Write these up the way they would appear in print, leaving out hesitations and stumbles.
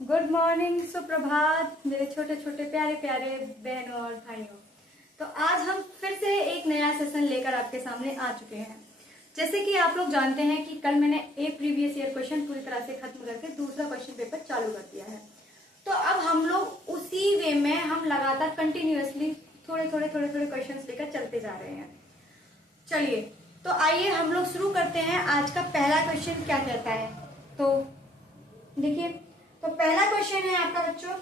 Good morning, सुप्रभात मेरे छोटे छोटे प्यारे प्यारे बहनों और भाइयों। तो आज हम फिर से एक नया सेशन लेकर आपके सामने आ चुके हैं। जैसे कि आप लोग जानते हैं कि कल मैंने एक प्रीवियस ईयर क्वेश्चन पूरी तरह से खत्म करके दूसरा क्वेश्चन पेपर चालू कर दिया है। तो अब हम लोग उसी वे में हम लगातार कंटिन्यूअसली थोड़े थोड़े क्वेश्चन लेकर चलते जा रहे हैं। चलिए, तो आइए हम लोग शुरू करते हैं। आज का पहला क्वेश्चन क्या कहता है, तो देखिए। तो पहला क्वेश्चन है आपका बच्चों,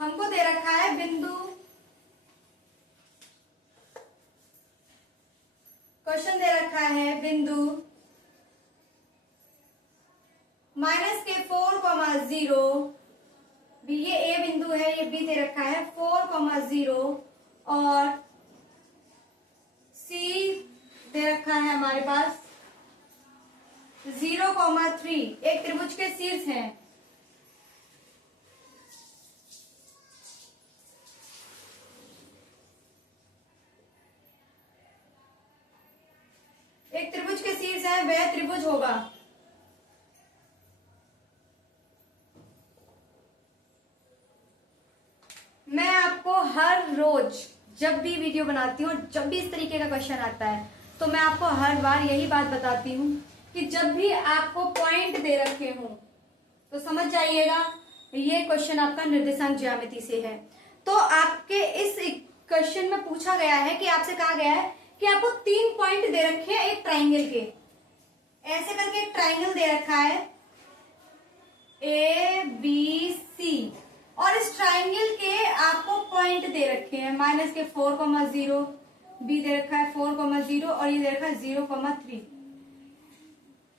हमको दे रखा है बिंदु, क्वेश्चन दे रखा है बिंदु -4,0, ये ए बिंदु है, ये बी दे रखा है 4,0 और सी दे रखा है हमारे पास 0,3। एक त्रिभुज के शीर्ष हैं। एक त्रिभुज के शीर्ष है, वह त्रिभुज होगा मैं आपको हर रोज जब भी वीडियो बनाती हूँ, जब भी इस तरीके का क्वेश्चन आता है, तो मैं आपको हर बार यही बात बताती हूँ कि जब भी आपको पॉइंट दे रखे हों तो समझ जाइएगा ये क्वेश्चन आपका निर्देशांक ज्यामिति से है। तो आपके इस क्वेश्चन में पूछा गया है कि आपसे कहा गया है कि आपको 3 पॉइंट दे रखे हैं एक ट्राइंगल के। ऐसे करके एक ट्राइंगल दे रखा है ABC और इस ट्राइंगल के आपको पॉइंट दे रखे हैं -4,0, बी दे रखा है 4,0 और ये दे रखा है 0,3।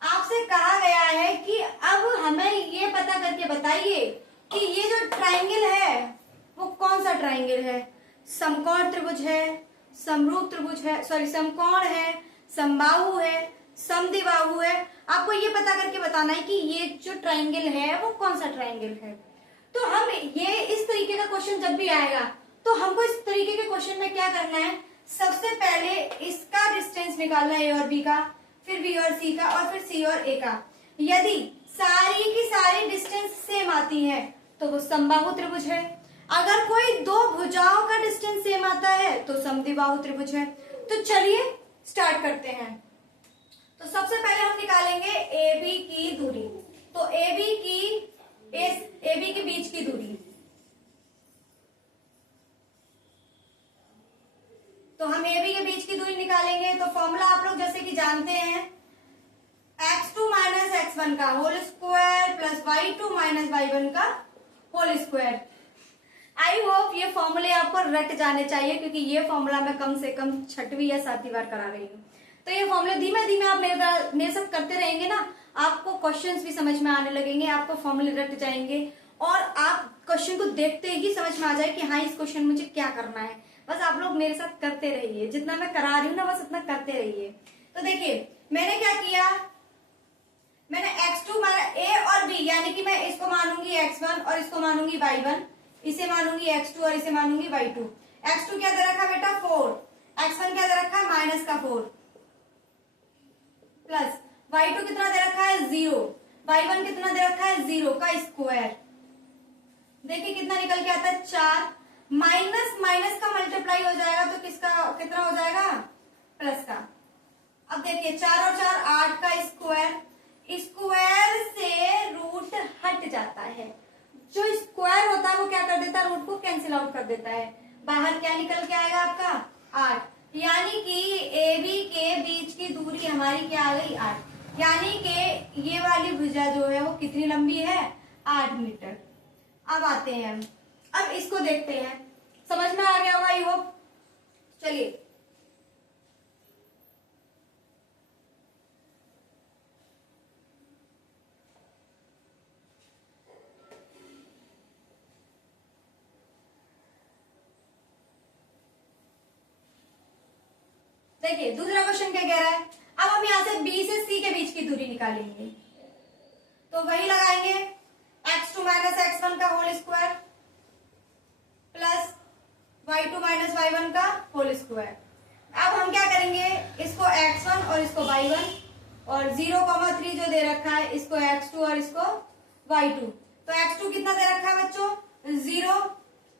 आपसे कहा गया है कि अब हमें ये पता करके बताइए कि ये जो ट्राइंगल है वो कौन सा ट्राइंगल है। समकोण त्रिभुज है, समरूप त्रिभुज है, समकोण है, समबाहु है, समद्विबाहु है। आपको ये पता करके बताना है कि ये जो ट्राइंगल है वो कौन सा ट्राइंगल है। तो हम ये इस तरीके का क्वेश्चन जब भी आएगा तो हमको इस तरीके के क्वेश्चन में क्या करना है, सबसे पहले इसका डिस्टेंस निकालना है, ए और बी का, फिर बी और सी का, और फिर सी और ए का। यदि सारी की सारी डिस्टेंस सेम आती है तो वो समबाहु त्रिभुज है। अगर कोई दो भुजाओं का डिस्टेंस सेम आता है तो समद्विबाहु त्रिभुज है। तो चलिए स्टार्ट करते हैं। तो सबसे पहले हम निकालेंगे ए बी की दूरी। तो ए बी के बीच की दूरी, तो हम ए बी के बीच की दूरी निकालेंगे। तो फॉर्मूला आप लोग जैसे कि जानते हैं, x2 - x1 का whole square plus y2 - y1 का होल स्क्वायर। आई होप ये फॉर्मूले आपको रट जाने चाहिए, क्योंकि ये फॉर्मूला मैं कम से कम 6वीं या 7वीं बार करा रही हूँ। तो ये फॉर्मूले धीमे धीमे आप मेरे साथ करते रहेंगे ना, आपको क्वेश्चंस भी समझ में आने लगेंगे, आपको फॉर्मूले रट जाएंगे और आप क्वेश्चन को देखते ही समझ में आ जाए कि हाँ इस क्वेश्चन मुझे क्या करना है। बस आप लोग मेरे साथ करते रहिए, जितना मैं करा रही हूँ ना बस उतना करते रहिए। तो देखिए मैंने क्या किया, मैंने x2 a और b, यानी कि मैं इसको मानूंगी x1 और इसको मानूंगी y1, इसे मानूंगी x2 और इसे मानूंगी y2। x2 क्या दे रखा बेटा 4, x1 क्या दे रखा है -4, प्लस y2 कितना दे रखा है 0, y1 कितना दे रखा है 0 का स्क्वायर। देखिए कितना निकल के आता है 4, माइनस माइनस का मल्टीप्लाई हो जाएगा तो किसका कितना हो जाएगा, प्लस का। अब देखिए 4 और 4 8 का स्क्वायर, स्क्वायर से रूट हट जाता है। जो स्क्वायर होता है वो क्या कर देता है, रूट को कैंसिल आउट कर देता है। बाहर क्या निकल के आएगा आपका 8, यानी कि ए बी के बीच की दूरी हमारी क्या आ गई 8, यानी कि ये वाली भुजा जो है वो कितनी लंबी है 8 मीटर। अब आते हैं हम, अब इसको देखते हैं, समझ में आ गया होगा आई होप। चलिए देखिए दूसरा क्वेश्चन क्या कह रहा है। अब हम यहाँ से बी से सी के बीच की दूरी निकालेंगे, तो वही लगाएंगे x2 - x1 का whole square plus y2 - y1 का होल स्क्वायर। अब हम क्या करेंगे, इसको x1 और इसको y1 और 0,3 जो दे रखा है इसको x2 और इसको y2। तो x2 कितना दे रखा है बच्चों 0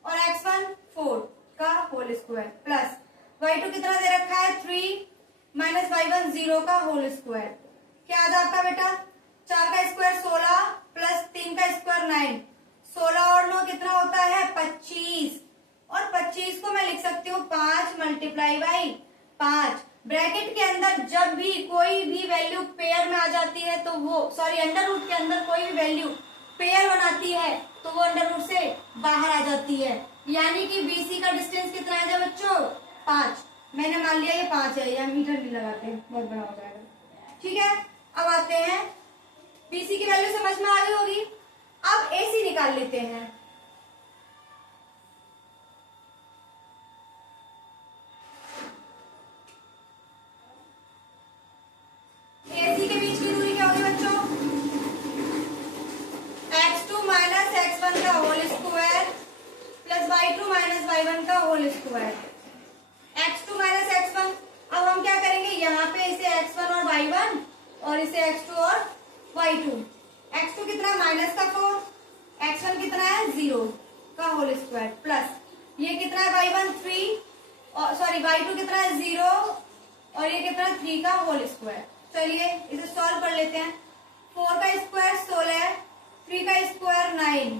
और x1 4 का होल स्क्वायर प्लस y2 कितना दे रखा है 3 माइनस y1 0 का होल स्क्वायर। क्या आ जाता बेटा 4 का स्क्वायर 16 प्लस 3 का स्क्वायर 9, 16 और 9 कितना होता है 25, और 25 को मैं लिख सकती हूँ 5 मल्टीप्लाई बाई 5। ब्रैकेट के अंदर जब भी कोई भी वैल्यू पेयर में आ जाती है तो वो अंडर रूट के अंदर कोई भी वैल्यू पेयर बनाती है तो वो अंडर रूट से बाहर आ जाती है। यानी कि बीसी का डिस्टेंस कितना है बच्चों 5। मैंने मान लिया ये 5 है, यहाँ मीटर नहीं लगाते बहुत बड़ा हो जाएगा। ठीक है, अब आते हैं बीसी की वैल्यू समझ में आ गई होगी। अब एसी निकाल लेते हैं। एसी के बीच की दूरी क्या होगी बच्चों x2 माइनस x1 का whole square plus y2 minus y1 का whole square. x2 minus x1, अब हम क्या करेंगे यहाँ पे इसे x1 और y1 और इसे x2 और y2। x2 कितना माइनस का 4, x1 कितना है 0 का होल स्क्वायर प्लस ये कितना है y1 3 और सॉरी y2 कितना है 0 और ये कितना 3 का होल स्क्वायर। चलिए इसे सॉल्व कर लेते हैं। 4 का स्क्वायर 16, 3 का स्क्वायर 9,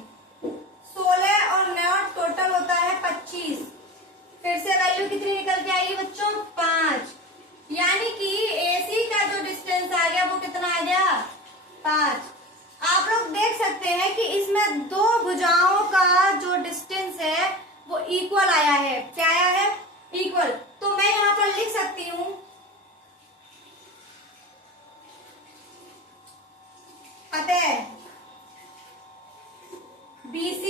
16 और 9 टोटल होता है 25। फिर से वैल्यू कितनी निकल के आएगी बच्चों 5। यानी कि एसी का जो डिस्टेंस आ गया वो कितना आ गया 5। आप लोग देख सकते हैं कि इसमें दो भुजाओं का जो डिस्टेंस है वो इक्वल आया है। क्या आया है इक्वल। तो मैं यहाँ पर लिख सकती हूँ अतः BC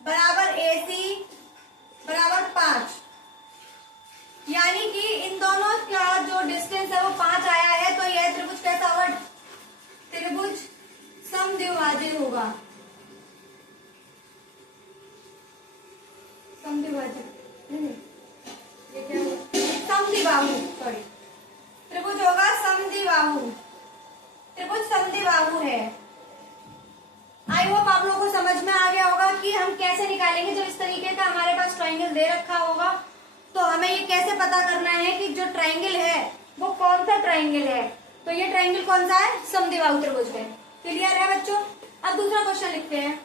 बराबर AC बराबर 5। यानी कि इन दोनों का जो डिस्टेंस है वो 5 आया है। तो यह त्रिभुज कैसा होगा त्रिभुज समद्विभाजक होगा। समद्विभाजक ये क्या होगा समद्विबाहु सॉरी त्रिभुज होगा समद्विबाहु। त्रिभुज समद्विबाहु है। आई होप आप लोगों को समझ में आ गया होगा कि हम कैसे निकालेंगे। जब इस तरीके का हमारे पास ट्रायंगल दे रखा होगा तो हमें ये कैसे पता करना है कि जो ट्रायंगल है वो कौन सा ट्रायंगल है। तो ये ट्रायंगल कौन सा है समद्विबाहु त्रिभुज है। क्लियर है बच्चों। अब दूसरा क्वेश्चन लिखते हैं।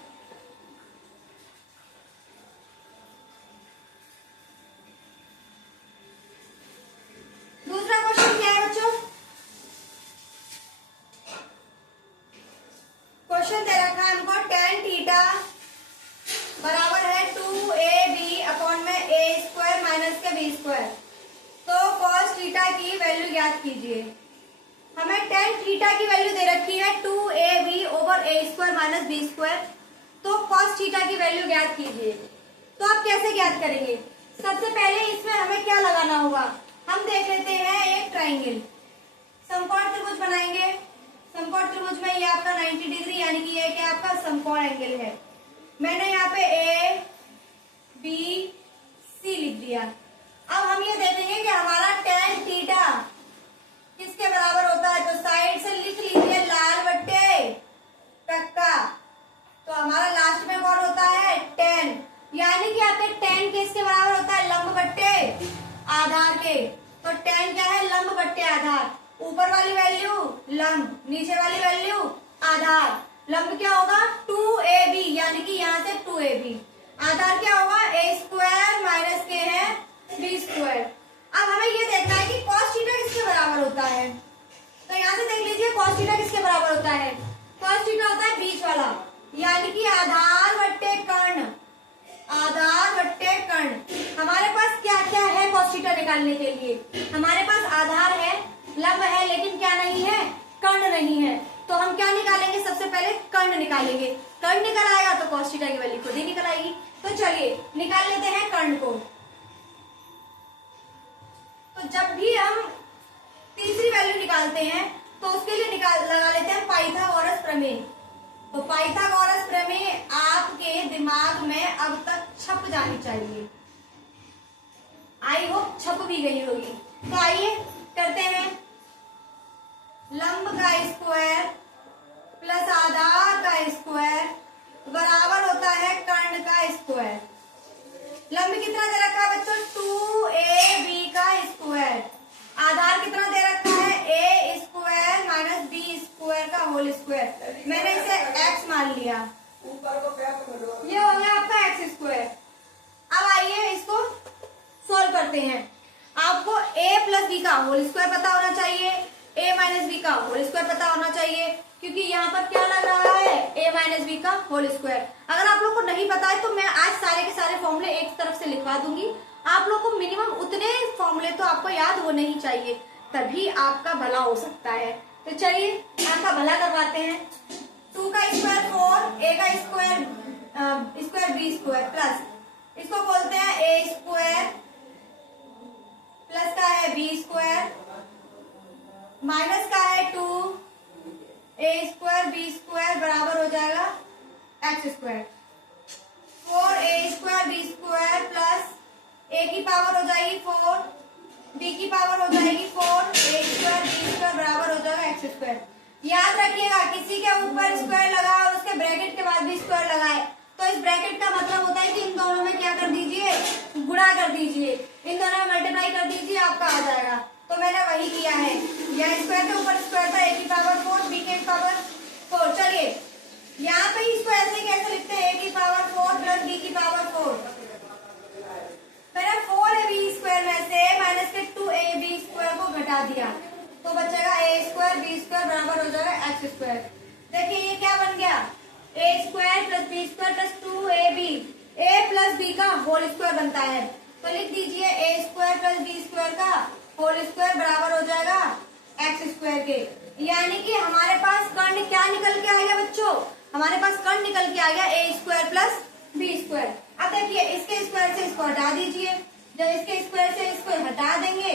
दूसरा क्वेश्चन क्या है बच्चों क्वेश्चन दे रखा है हमको tan थीटा बराबर है 2ab अपॉन में a स्क्वायर माइनस के b स्क्वायर। तो cos थीटा की वैल्यू ज्ञात कीजिए। हमें tan थीटा की वैल्यू दे रखी है 2ab over a square minus b square. तो cos थीटा की वैल्यू ज्ञात कीजिए। तो आप कैसे ज्ञात करेंगे। सबसे पहले इसमें हमें क्या लगाना होगा। हम देख लेते हैं एक ट्राइंगल समकोण त्रिभुज बनाएंगे। समकोण त्रिभुज में ये आपका 90 डिग्री यानी कि ये क्या आपका समकोण एंगल है। मैंने यहाँ पे A B C लिख दिया। अब हम ये देखेंगे कि हमारा tan थीटा किसके बराबर होता है। तो साइड से लिख लीजिए लाल बट्टे कक्का। तो हमारा लास्ट में कौन होता है tan। यानी कि आपके tan किसके बराबर होता है लंब बट्टे आधार के। तो tan क्या है लंब बट्टे आधार। ऊपर वाली वैल्यू लंब नीचे वाली वैल्यू आधार। लंब क्या होगा 2ab यानी कि यहाँ से 2ab। आधार क्या होगा a स्क्वायर माइनस के है b स्क्वायर। अब हमें ये देखना है कि cos थीटा किसके बराबर होता है। तो यहाँ से देख लीजिए cos थीटा किसके बराबर होता है। cos थीटा होता है बीच वाला यानी कि आधार बट्टे कर्ण। आधार बट्टे कर्ण हमारे पास क्या क्या है cos थीटा निकालने के लिए। हमारे पास आधार है लंब है लेकिन क्या नहीं है कर्ण नहीं है। तो हम क्या निकालेंगे सबसे पहले कर्ण निकालेंगे। कर्ण निकल आएगा तो cos थीटा की वैल्यू खुद ही निकल आएगी। तो चलिए निकाल लेते हैं कर्ण को। तो जब भी हम तीसरी वैल्यू निकालते हैं तो उसके लिए लगा लेते हैं पाइथागोरस प्रमेय। तो पाइथागोरस प्रमेय आपके दिमाग में अब तक छप जानी चाहिए। आई होप छप भी गई होगी। तो आइए करते हैं लंब का स्क्वायर प्लस आधार लंब कितना दे रखा है बच्चों, 2ab का स्क्वायर। आधार कितना दे रखा है, a square minus b square का होल स्क्वायर। मैंने इसे x मान लिया, ये हो गया आपका x स्क्वायर। अब आइए इसको सोल्व करते हैं। आपको a प्लस बी का होल स्क्वायर पता होना चाहिए, a माइनस बी का होल स्क्वायर पता होना चाहिए, क्योंकि यहाँ पर क्या लग रहा है, a माइनस बी का होल स्क्वायर। अगर आप लोग को नहीं पता है तो मैं आज सारे के सारे फॉर्मूले एक तरफ से लिखवा दूंगी। आप लोग को मिनिमम उतने फॉर्मूले तो आपको याद होने ही चाहिए, तभी आपका भला हो सकता है। तो चलिए आपका भला करवाते हैं। 2 का स्क्वायर 4, a का square square b square plus इसको बोलते हैं a स्क्वायर प्लस का है b स्क्वायर माइनस का है 2 a स्क्वायर b स्क्वायर बराबर हो जाएगा x square. 4a square b square plus a की पावर हो जाएगी 4, b की पावर हो जाएगी 4, a स्क्वायर b स्क्वायर बराबर हो जाएगा x स्क्वायर। याद रखिएगा किसी के ऊपर स्क्वायर लगा और उसके ब्रैकेट के बाद भी स्क्वायर लगाए तो इस ब्रैकेट का मतलब होता है कि इन दोनों में क्या कर दीजिए, गुणा कर दीजिए, इन दोनों में मल्टीप्लाई कर दीजिए, आपका आ जाएगा। तो मैंने वही किया है, यह स्क्वायर के ऊपर स्क्वायर था, a की पावर 4 b की पावर 4। चलिए यहाँ पे इसको ऐसे कैसे लिखते हैं, a की पावर 4 प्लस b की पावर 4। मैंने 4ab स्क्वायर में से माइनस के 2ab स्क्वायर को घटा दिया तो बचेगा a स्क्वायर b स्क्वायर बराबर हो जाएगा x स्क्वायर। देखिए ये क्या बन गया, a square plus b square plus 2ab, a plus b का होल स्क्वायर बनता है। तो लिख दीजिए a square plus b square का होल स्क्वायर बराबर हो जाएगा x स्क्वायर के। यानी कि हमारे पास कर्ण क्या निकल के आ गया बच्चों, हमारे पास कर्ण निकल के आ गया a square plus b square. अब देखिए इसके स्क्वायर से इसको हटा दीजिए, जब इसके स्क्वायर से इसको हटा देंगे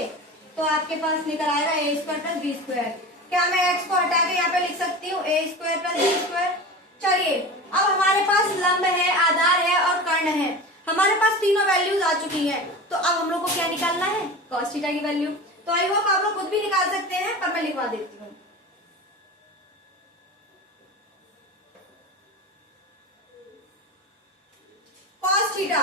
तो आपके पास निकल आएगा a square plus b square. क्या मैं x को हटा के यहाँ पे लिख सकती हूँ a square plus b square. चलिए अब हमारे पास लंब है, आधार है और कर्ण है, हमारे पास तीनों वैल्यूज आ चुकी हैं। तो अब हम लोग को क्या निकालना है, cos थीटा की वैल्यू। तो आई होप आप लोग खुद भी निकाल सकते हैं, पर मैं लिखवा देती हूँ। cos थीटा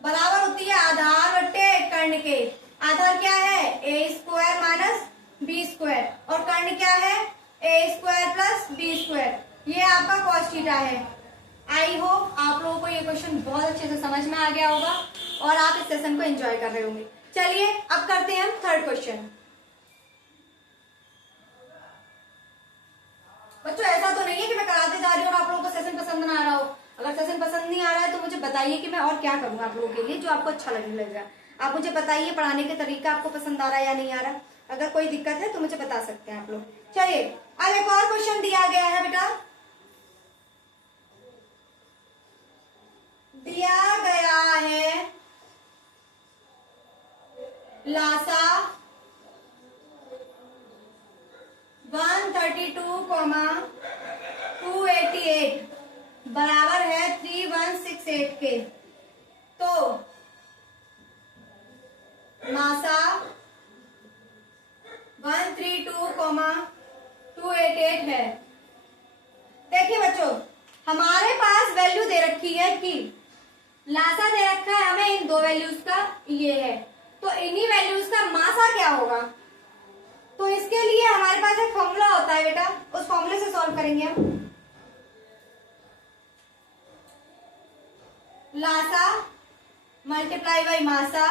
बराबर होती है आधार बट्टे कर्ण के। आधार क्या है, a square minus b square और कर्ण क्या है, a square plus b square. ये आपका cos थीटा है। आई होप आप लोगों को ये क्वेश्चन बहुत अच्छे से समझ में आ गया होगा और आप इस सेशन को एंजॉय कर रहे होंगे। चलिए अब करते हैं हम थर्ड क्वेश्चन। बच्चों ऐसा तो नहीं है कि मैं कराते जा रही हूँ और आप लोगों को सेशन पसंद ना आ रहा हो। अगर सेशन पसंद नहीं आ रहा है तो मुझे बताइए कि मैं और क्या करूँ आप लोगों के लिए जो आपको अच्छा लगने लगेगा। आप मुझे बताइए पढ़ाने के तरीका आपको पसंद आ रहा है या नहीं आ रहा। अगर कोई दिक्कत है तो मुझे बता सकते हैं आप लोग। चलिए अब एक और क्वेश्चन दिया गया है बेटा, दिया गया है लासा 132,288 बराबर है 3168 के। तो नासा 132,288 है। देखिए बच्चों हमारे पास वैल्यू दे रखी है कि लासा दे रखा है हमें इन दो वैल्यूज का, ये है तो इन्हीं वैल्यूज का मासा क्या होगा। तो इसके लिए हमारे पास एक फॉर्मूला होता है बेटा, उस फॉर्मूले से सॉल्व करेंगे हम। लासा मल्टीप्लाई बाई मासा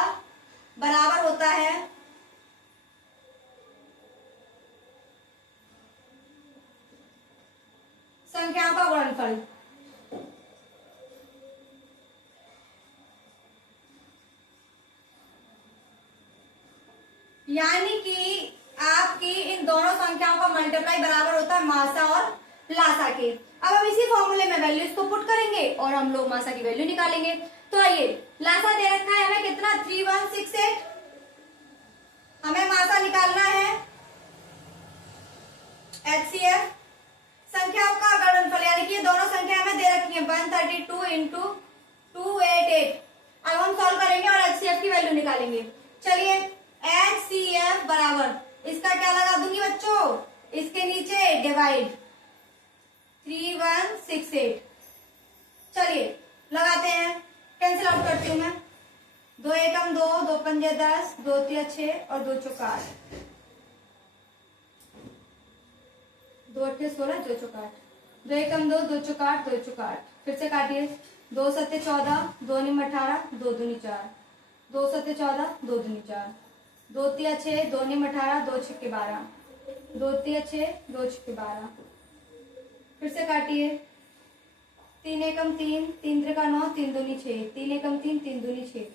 बराबर होता है संख्याओं का गुणनफल। यानी कि आपकी इन दोनों संख्याओं का मल्टीप्लाई बराबर होता है मासा और लासा के। अब हम इसी फॉर्मूले में वैल्यूज को पुट करेंगे और हम लोग मासा की वैल्यू निकालेंगे। तो आइए लासा दे रखा है हमें कितना 3168, हमें मासा निकालना है HCF। संख्याओं का गुणनफल यानी कि ये दोनों संख्या हमें दे रखी है 132 इंटू 288। अब हम सॉल्व करेंगे और HCF की वैल्यू निकालेंगे। चलिए HCF बराबर इसका क्या लगा दूंगी बच्चों, इसके नीचे डिवाइड 3168। चलिए लगाते हैं कैंसिल आउट करती हूँ मैं। 2 एकम 2, 2 पंजे 10, 2 तिया 6 और 2 चौका 8, 2 अट्ठे 16, 2 चौका 8, 2 एकम 2, 2 चौका 8, 2 चौका 8। फिर से काटिए। 2 सत्ते 14, 2 निम 18, 2 दूनी 4, 2 सत्ते 14, 2 दूनी 4, 2 तिया 6, 2 निम 18, 2 छक्के 12, 2 तिया 6, 2 छक्के 12। फिर से काटिए। 3 एकम 3, 3 त्रिका 9, 3 दूनी 6, 3 एकम 3, 3 दूनी 6,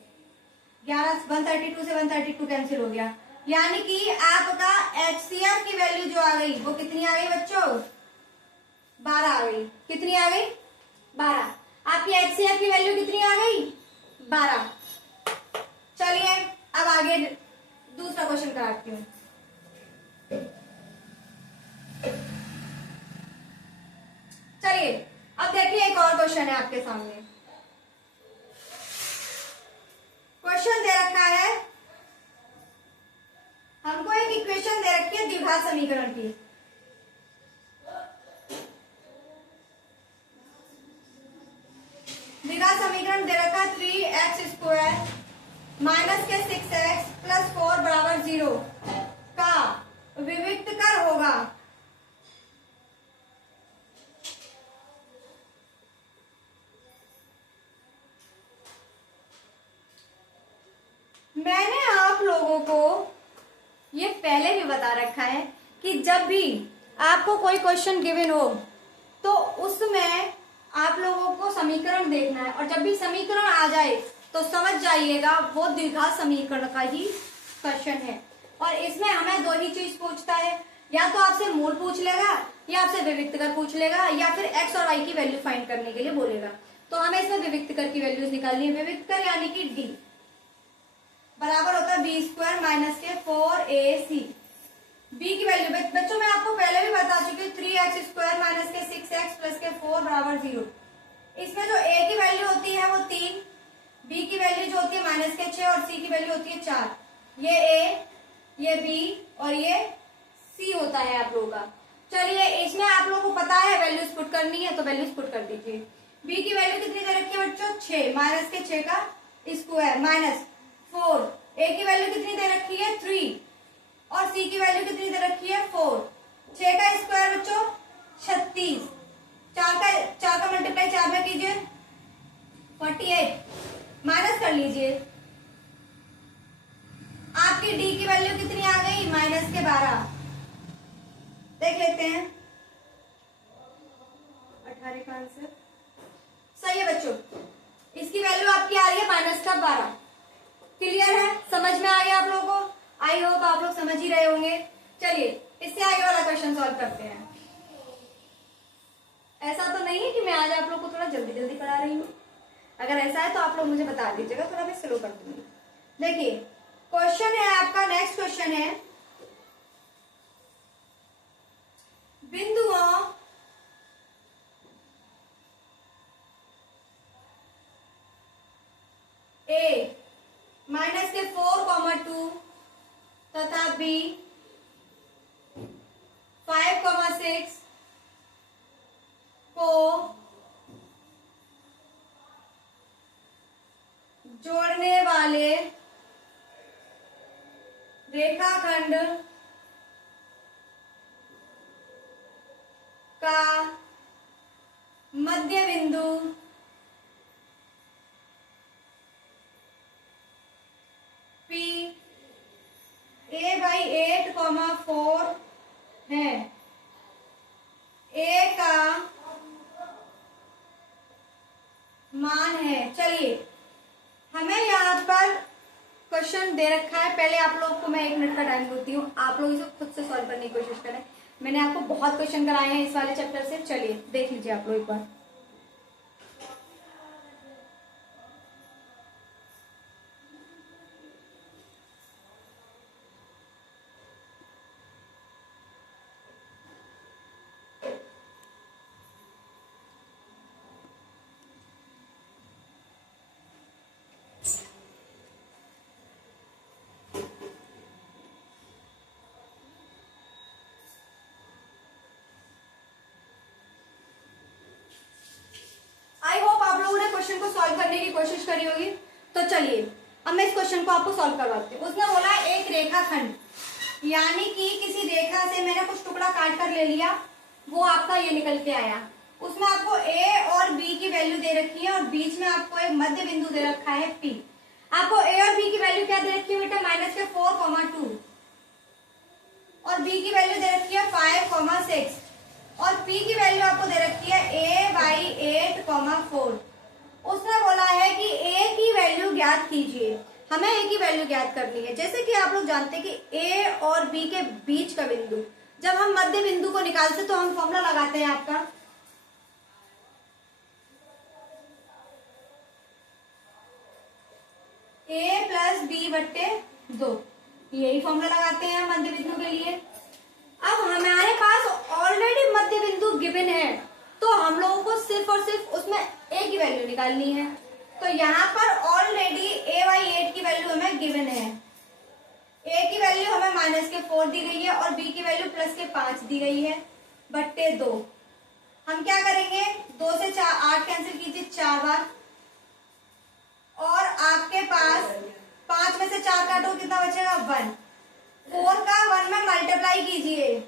11, 132 से 132 कैंसिल हो गया। यानी कि आपका एचसीएफ की वैल्यू जो आ गई वो कितनी आ गई बच्चों? 12 आ गई। कितनी आ गई? 12। आपकी एचसीएफ की वैल्यू कितनी आ गई? 12। चलिए अब आगे दूसरा क्वेश्चन कराती हूँ। चलिए अब देखिए एक और क्वेश्चन है आपके सामने। क्वेश्चन दे रखा है हमको, एक इक्वेशन दे रखी है द्विघात समीकरण की। द्विघात समीकरण दे रखा है 3x² माइनस के 6x प्लस 4 बराबर 0 का विविक्त कर होगा। मैंने आप लोगों को ये पहले भी बता रखा है कि जब भी आपको कोई क्वेश्चन गिवन हो तो उसमें आप लोगों को समीकरण देखना है, और जब भी समीकरण आ जाए तो समझ जाइएगा वो द्विघात समीकरण का ही क्वेश्चन है। और इसमें हमें दो ही चीज पूछता है, या तो आपसे मूल पूछ लेगा या आपसे विविक्त कर पूछ लेगा, या फिर एक्स और वाई की वैल्यू फाइंड करने के लिए बोलेगा। तो हमें इसमें विविक्त कर की वैल्यूज निकालनी है। विविक्त कर यानी कि डी बराबर होता है b² माइनस के 4ac। b की वैल्यू बच्चों मैं आपको पहले भी बता चुकी हूँ 3x² माइनस के 6x प्लस के 4 बराबर 0। इसमें जो a की वैल्यू होती है वो 3, b की वैल्यू जो होती है माइनस के 6 और c की वैल्यू होती है 4। ये a, ये b और ये c होता है आप लोगों का। चलिए इसमें आप लोगों को पता है वैल्यूज पुट करनी है तो वैल्यूज पुट कर दीजिए। b की वैल्यू कितनी दे रखी है बच्चों? 6 माइनस के 6 का स्क्वायर माइनस 4। a की वैल्यू कितनी दे रखी है? 3 और c की वैल्यू कितनी दे रखी है? 4। 6 का स्क्वायर बच्चों 36, 4 का मल्टीप्लाई 4 में कीजिए 48, माइनस कर लीजिए। आपकी d की वैल्यू कितनी आ गई? माइनस के 12। देख लेते हैं 18 का आंसर सही है बच्चों। इसकी वैल्यू आपकी आ रही है माइनस का 12। क्लियर है? समझ में आ गया आप लोगों को? आई होप आप लोग समझ ही रहे होंगे। चलिए इससे आगे वाला क्वेश्चन सॉल्व करते हैं। ऐसा तो नहीं है कि मैं आज आप लोग को थोड़ा जल्दी जल्दी पढ़ा रही हूँ। अगर ऐसा है तो आप लोग मुझे बता दीजिएगा, थोड़ा मैं स्लो कर दूंगी। देखिए क्वेश्चन है आपका, नेक्स्ट क्वेश्चन है बिंदुओं ए माइनस के 4,2 तथा बी 5,6 को जोड़ने वाले रेखाखंड का मध्य बिंदु P a/8,4 है। a का मान है। चलिए हमें यहाँ पर क्वेश्चन दे रखा है, पहले आप लोग को मैं 1 मिनट का टाइम देती हूँ, आप लोग इसे खुद से सॉल्व करने की कोशिश करें। मैंने आपको बहुत क्वेश्चन कराए हैं इस वाले चैप्टर से, चलिए देख लीजिए आप लोग एक बार। सॉल्व करने की कोशिश करी होगी। तो चलिए अब मैं इस क्वेश्चन को आपको सॉल्व करवाती हूँ। उसने बोला एक रेखाखंड, यानी कि किसी रेखा से मैंने कुछ टुकड़ा काट कर ले लिया, वो आपका ये निकल के आया। उसमें आपको ए और बी की वैल्यू दे रखी है और बीच में आपको एक मध्य बिंदु दे रखा है पी। आपको ए और बी की वैल्यू क्या दे रखी है बेटा, -4,2 और बी की वैल्यू दे रखी है 5,6 और पी की वैल्यू आपको दे रखी है a/8,4। उसने बोला है कि ए की वैल्यू ज्ञात कीजिए। हमें ए की वैल्यू ज्ञात करनी है। जैसे कि आप लोग जानते हैं कि ए और बी के बीच का बिंदु, जब हम मध्य बिंदु को निकालते तो हम फॉर्मूला लगाते हैं आपका a+b/2, यही फॉर्मूला लगाते हैं मध्य बिंदु के लिए। अब हमारे पास ऑलरेडी मध्य बिंदु गिवन है, तो हम लोगों को सिर्फ और सिर्फ उसमें ए की वैल्यू निकालनी है। तो यहाँ पर ऑलरेडी a/8 की वैल्यू हमें गिवन है। ए की वैल्यू हमें -4 दी गई है और बी की वैल्यू +5 दी गई है, बट्टे 2। हम क्या करेंगे, 2 से 8 कैंसिल कीजिए 4 बार, और आपके पास 5 में से 4 काटो कितना बचेगा 1। 4 का 1 में मल्टीप्लाई कीजिए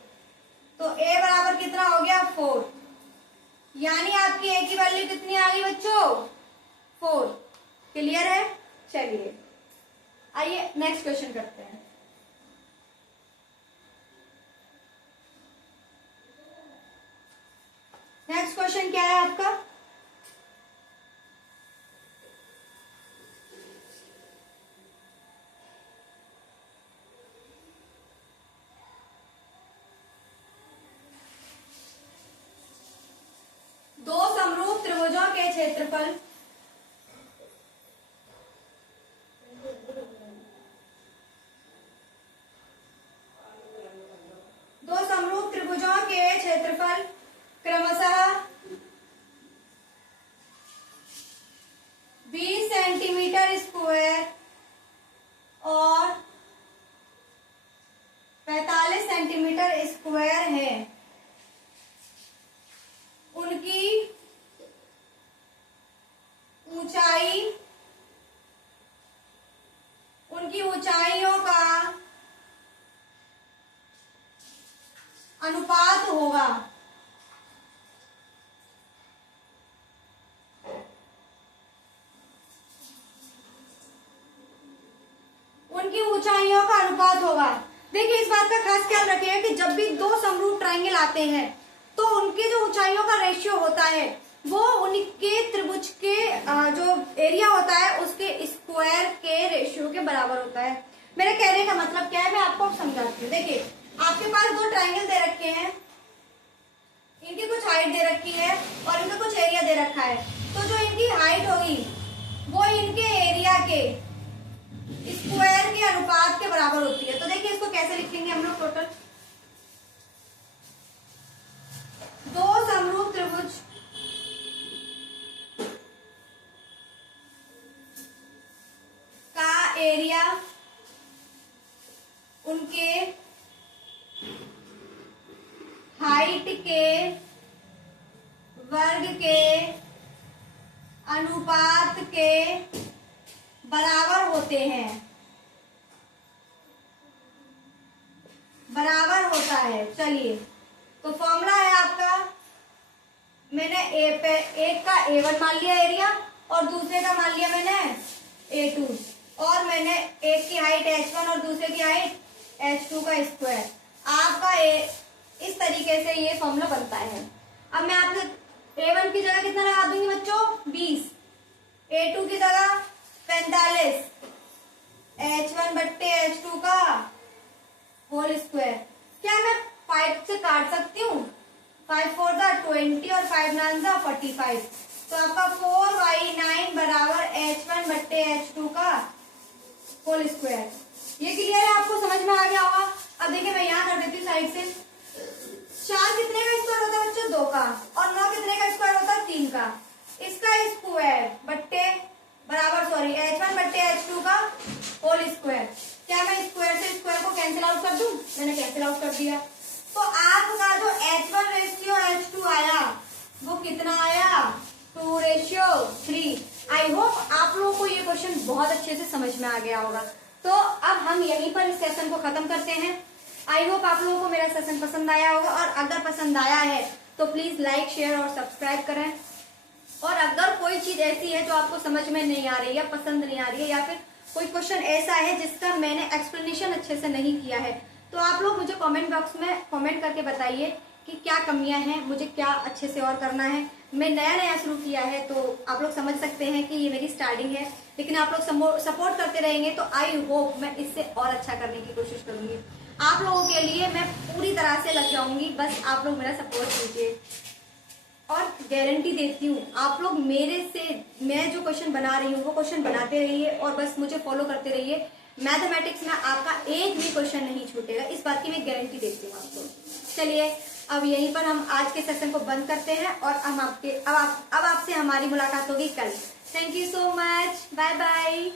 तो a बराबर कितना हो गया 4, यानी आपकी a की वैल्यू कितनी आ गई बच्चों 4। क्लियर है। चलिए आइए नेक्स्ट क्वेश्चन करते हैं। नेक्स्ट क्वेश्चन क्या है आपका, दो समरूप त्रिभुजों के क्षेत्रफल क्रमशः 20 सेंटीमीटर स्क्वायर और 45 सेंटीमीटर स्क्वायर है। उनकी ऊंचाइयों का अनुपात होगा। उनकी ऊंचाइयों का अनुपात होगा। देखिए इस बात का खास ख्याल रखिएगा कि जब भी दो समरूप ट्रायंगल आते हैं तो उनके जो ऊंचाइयों का रेशियो होता है वो उनके त्रिभुज के जो एरिया होता है उसके स्क्वायर के रेशियो के बराबर होता है। मेरे कहने का मतलब क्या है, मैं आपको समझाती हूँ। देखिए आपके पास दो ट्रायंगल दे रखे हैं, इनकी कुछ हाइट दे रखी है और इनका कुछ एरिया दे रखा है। तो जो इनकी हाइट होगी वो इनके एरिया के स्क्वायर के अनुपात के बराबर होती है। तो देखिए इसको कैसे लिखेंगे हम लोग, टोटल दो समरूप त्रिभुज का एरिया उनके हाइट के वर्ग के अनुपात के बराबर होते हैं, बराबर होता है। चलिए तो फॉर्मूला है आपका, मैंने एक का A1 मान लिया एरिया और दूसरे का मान लिया मैंने A2, और मैंने एक की हाइट H1 और दूसरे की हाइट H2 का स्क्वायर। आपका इस तरीके से ये फॉर्मूला बनता है। अब मैं आपसे A1 की जगह कितना लगा दूंगी बच्चों 20, A2 की जगह 45, H1/H2 का होल स्क्वायर। क्या मैं 5 से काट सकती हूँ, 5 4 20 और 5 9 45। तो आपका 4/9 बराबर H1/H2 का होल स्क्वायर। ये क्लियर है, आपको समझ में आ गया होगा। अब देखिए मैं यहाँ कर देती हूँ साइड से। 4 कितने का स्क्वायर होता है बच्चों 2 का, और 9 कितने का स्क्वायर होता है 3 का। इसका स्क्वायर बट्टे बराबर H1/H2 का होल स्क्वायर। क्या मैं स्क्वायर से स्क्वायर को कैंसिल आउट कर दूं, मैंने कैंसिल आउट कर दिया। तो आपका जो H1/H2 आया वो कितना आया 2:3। आई होप आप लोगों को ये क्वेश्चन बहुत अच्छे से समझ में आ गया होगा। तो अब हम यहीं पर इस सेशन को खत्म करते हैं। आई होप आप लोगों को मेरा सेशन पसंद आया होगा, और अगर पसंद आया है तो प्लीज लाइक, शेयर और सब्सक्राइब करें। और अगर कोई चीज ऐसी है जो आपको समझ में नहीं आ रही है, पसंद नहीं आ रही है, या फिर कोई क्वेश्चन ऐसा है जिसका मैंने एक्सप्लेनेशन अच्छे से नहीं किया है, तो आप लोग मुझे कमेंट बॉक्स में कमेंट करके बताइए कि क्या कमियां हैं, मुझे क्या अच्छे से और करना है। मैं नया नया शुरू किया है तो आप लोग समझ सकते हैं कि ये मेरी स्टार्टिंग है, लेकिन आप लोग सपोर्ट करते रहेंगे तो आई होप मैं इससे और अच्छा करने की कोशिश करूंगी। आप लोगों के लिए मैं पूरी तरह से लग जाऊंगी, बस आप लोग मेरा सपोर्ट कीजिए। और गारंटी देती हूँ, आप लोग मेरे से, मैं जो क्वेश्चन बना रही हूँ वो क्वेश्चन बनाते रहिए और बस मुझे फॉलो करते रहिए। मैथमेटिक्स में आपका एक भी क्वेश्चन नहीं छूटेगा, इस बात की मैं गारंटी देती हूँ आपको। चलिए अब यहीं पर हम आज के सेशन को बंद करते हैं, और हम आपसे हमारी मुलाकात होगी कल। Thank you so much, bye bye.